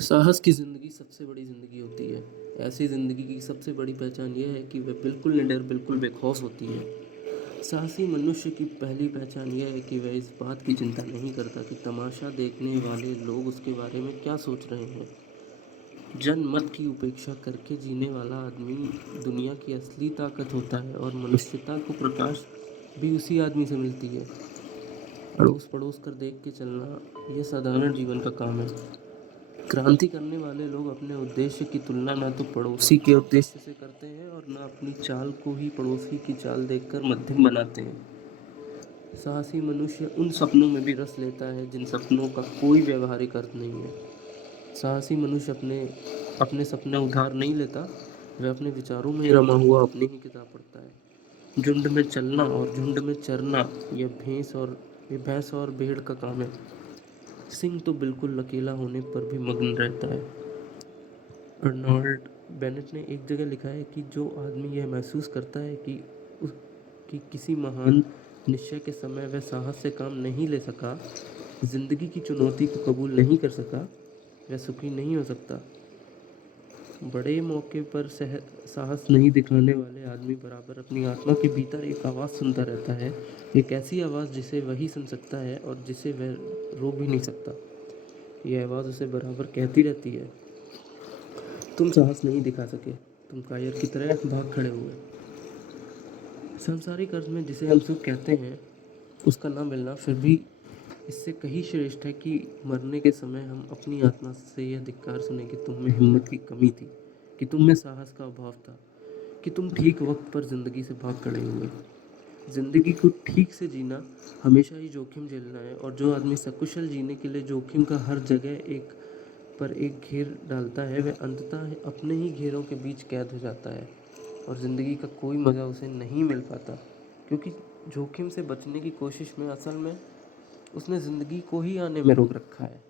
साहस की ज़िंदगी सबसे बड़ी ज़िंदगी होती है। ऐसी ज़िंदगी की सबसे बड़ी पहचान यह है कि वह बिल्कुल निडर, बिल्कुल बेखौफ होती है। साहसी मनुष्य की पहली पहचान यह है कि वह इस बात की चिंता नहीं करता कि तमाशा देखने वाले लोग उसके बारे में क्या सोच रहे हैं। जनमत की उपेक्षा करके जीने वाला आदमी दुनिया की असली ताकत होता है और मनुष्यता को प्रकाश भी उसी आदमी से मिलती है। अड़ोस पड़ोस कर देख के चलना यह साधारण जीवन का काम है। क्रांति करने वाले लोग अपने उद्देश्य की तुलना न तो पड़ोसी के उद्देश्य से करते हैं और न अपनी चाल को ही पड़ोसी की चाल देखकर मध्यम बनाते हैं। साहसी मनुष्य उन सपनों में भी रस लेता है जिन सपनों का कोई व्यवहारिक अर्थ नहीं है। साहसी मनुष्य अपने अपने सपने उधार नहीं लेता, वह अपने विचारों में रमा हुआ अपनी ही किताब पढ़ता है। झुंड में चलना और झुंड में चरना ये भैंस और भेड़ का काम है। सिंह तो बिल्कुल अकेला होने पर भी मग्न रहता है। अर्नोल्ड बेनेट ने एक जगह लिखा है कि जो आदमी यह महसूस करता है कि किसी महान निश्चय के समय वह साहस से काम नहीं ले सका, जिंदगी की चुनौती को कबूल नहीं कर सका, वह सुखी नहीं हो सकता। बड़े मौके पर साहस नहीं दिखाने वाले आदमी बराबर अपनी आत्मा के भीतर एक आवाज़ सुनता रहता है, एक ऐसी आवाज़ जिसे वही सुन सकता है और जिसे वह रोक भी नहीं सकता। यह आवाज़ उसे बराबर कहती रहती है, तुम साहस नहीं दिखा सके, तुम कायर की तरह भाग खड़े हुए। सांसारिक अर्थ में जिसे हम सुख कहते हैं, उसका ना मिलना फिर भी इससे कहीं श्रेष्ठ है कि मरने के समय हम अपनी आत्मा से यह धिक्कार सुने कि तुम में हिम्मत की कमी थी, कि तुम में साहस का अभाव था, कि तुम ठीक वक्त पर जिंदगी से भाग खड़े हुए। जिंदगी को ठीक से जीना हमेशा ही जोखिम झेलना है, और जो आदमी सकुशल जीने के लिए जोखिम का हर जगह एक घेर डालता है, वह अंततः अपने ही घेरों के बीच कैद हो जाता है और ज़िंदगी का कोई मज़ा उसे नहीं मिल पाता, क्योंकि जोखिम से बचने की कोशिश में असल में उसने ज़िंदगी को ही आने में रोक रखा है।